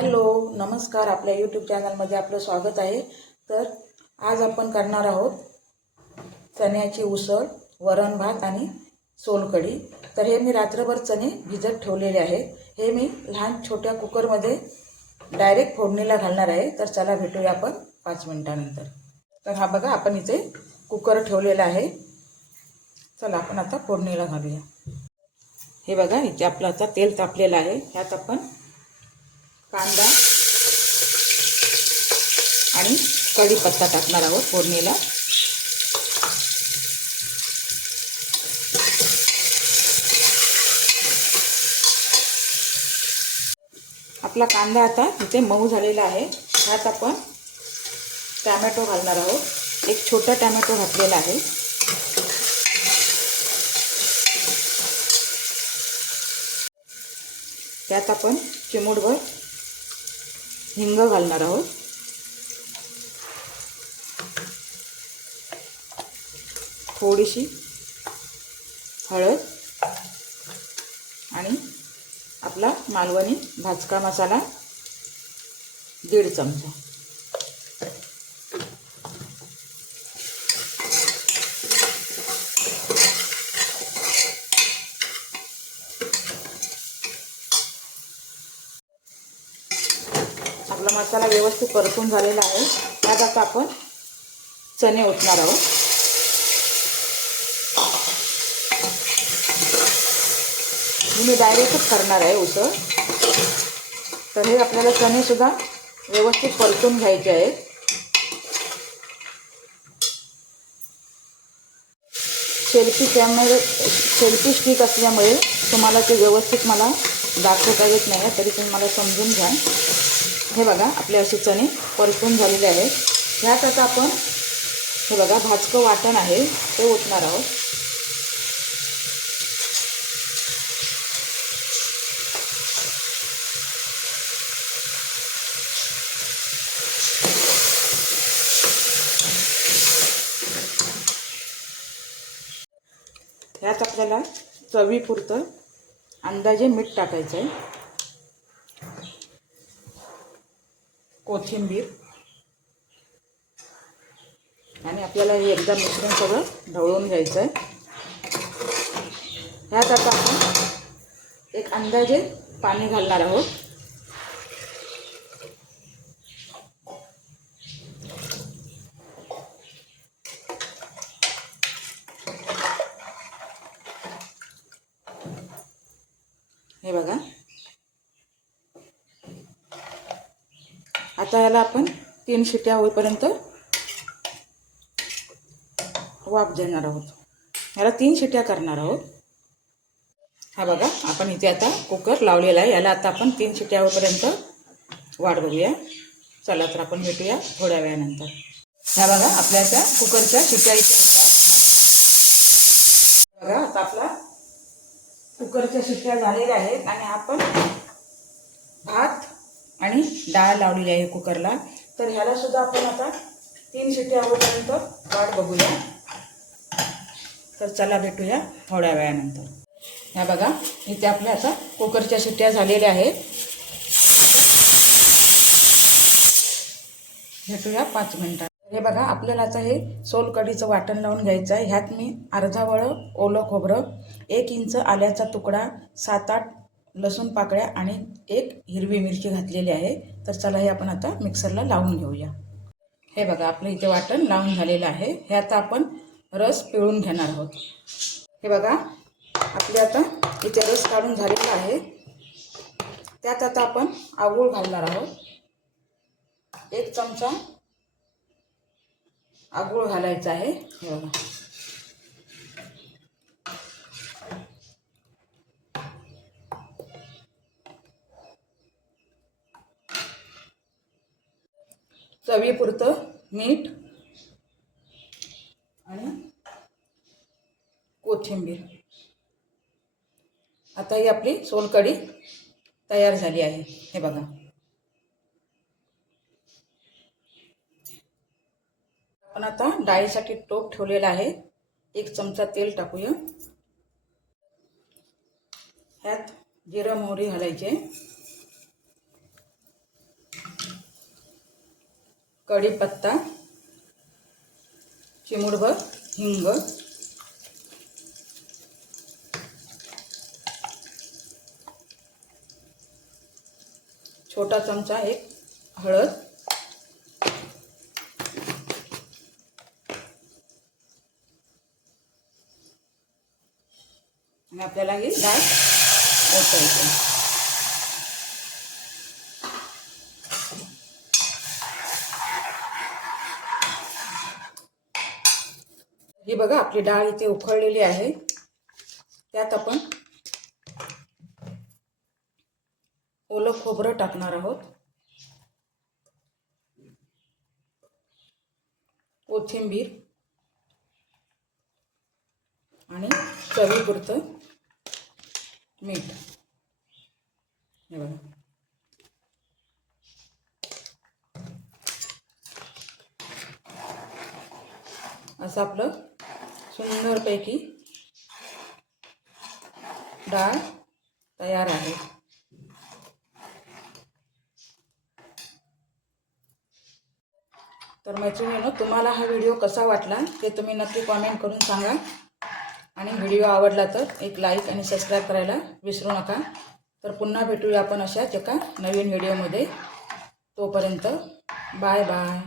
Hello नमस्कार. आपल्या YouTube चॅनलमध्ये आपलं स्वागत आहे. तर आज आपण करणार आहोत चण्याची उसळ वरण भात आणि सोलकढी. तर हे मी रात्रभर चणे भिजत ठेवलेले आहेत. हे मी लहान छोट्या कुकरमध्ये डायरेक्ट फोडणीला घालणार आहे. तर चला भेटूया आपण पाच मिनटानंतर. तर हा बघा आपण इथे कुकर ठेवलेला आहे. चला आपण आता फोडणीला घालूया. हे बघा इथे आपलं आता तेल तापलेलं आहे. ह्यात आपण कांदा आणि कढीपत्ता टाकणार आहोत फोडणीला. आपला कांदा आता इथे मऊ झालेला आहे. ह्यात आपण टॅमॅटो घालणार आहोत. एक छोटा टॅमॅटो घातलेला आहे. त्यात आपण चिमूटभर हिंग घालणार आहोत. थोडीशी हळद आणि आपला मालवणी भाजका मसाला दीड चमचा. आपला मसाला व्यवस्थित परतून झालेला आहे. त्यात आता आपण चणे ओतणार आहोत. मी डायरेक्टच करणार आहे उसळ. तर हे आपल्याला चणे सुद्धा व्यवस्थित परतून घ्यायचे आहेत. सेल्फी कॅमेरे सेल्फी स्टिक असल्यामुळे तुम्हाला ते व्यवस्थित मला दाखवता येत नाही तरी तुम्ही मला समजून घ्या. हे बघा आपले असे चणे परतून झालेले आहेत. ह्यात आता आपण हे बघा भाजकं वाटण आहे ते ओतणार आहोत. ह्यात आपल्याला चवीपुरतं अंदाजे मीठ टाकायचं आहे कोथिंबीर. आणि आपल्याला हे एकदा मिश्रण सगळं ढवळून घ्यायचं आहे ह्यात आता आपण एक अंदाजे पाणी घालणार आहोत. हे बघा. आता याला आपण तीन शिट्या होईपर्यंत वाफ देणार आहोत. याला तीन शिट्या करणार आहोत. हा बघा आपण इथे आता कुकर लावलेला आहे. याला आता आपण तीन शिट्या होईपर्यंत वाढ बघूया. चला तर आपण भेटूया थोड्या वेळानंतर. ह्या बघा आपल्या त्या कुकरच्या शिट्या इथे होतात बघा आता आपला कुकरच्या शिट्या झालेल्या आहेत आणि आपण भात आणि डाळ लावलेली आहे कुकरला. तर ह्याला सुद्धा आपण आता तीन शिटी आवडपर्यंत वाट बघूया. तर चला भेटूया थोड्या वेळानंतर. ह्या बघा इथे आपल्या आता कुकरच्या शिट्ट्या झालेल्या आहेत. भेटूया पाच मिनटात. हे बघा आपल्याला आता हे सोलकढीचं वाटण लावून घ्यायचं आहे ह्यात मी अर्धा वळं ओलं खोबरं एक इंच आल्याचा तुकडा सात आठ लसूण पाकळ्या आणि एक हिरवी मिरची घातलेली आहे. तर चला हे आपण आता मिक्सरला लावून घेऊया. हे बघा आपलं इथे वाटण लावून झालेलं आहे. हे आता आपण रस पिळून घेणार आहोत. हे बघा आपले आता इथे रस काढून झालेला आहे. त्यात आता आपण आगूळ घालणार आहोत. एक चमचा आगूळ घालायचा आहे. हे बघा. चवीपुरतं मीठ आणि कोथिंबीर. आता ही आपली सोलकढी तयार झाली आहे. हे बघा. आपण आता डाळीसाठी टोप ठेवलेला आहे. एक चमचा तेल टाकूया. ह्यात जिरं मोहरी घालायचे. कढीपत्ता चिमुडभर हिंग छोटा चमचा एक हळद आणि आपल्याला ही डाळ ओतायची बघा आपली डाळ इथे उखळलेली आहे. त्यात आपण ओलं खोबरं टाकणार आहोत. कोथिंबीर आणि चवीपुरतं मीठ. हे बघा. असं आपलं सुंदरपैकी डाळ तयार आहे. तर मैत्रिणीनं तुम्हाला हा व्हिडिओ कसा वाटला ते तुम्ही नक्की कॉमेंट करून सांगा. आणि व्हिडिओ आवडला तर एक लाईक आणि सबस्क्राईब करायला विसरू नका. तर पुन्हा भेटूया आपण अशाच एका नवीन व्हिडिओमध्ये. तोपर्यंत बाय बाय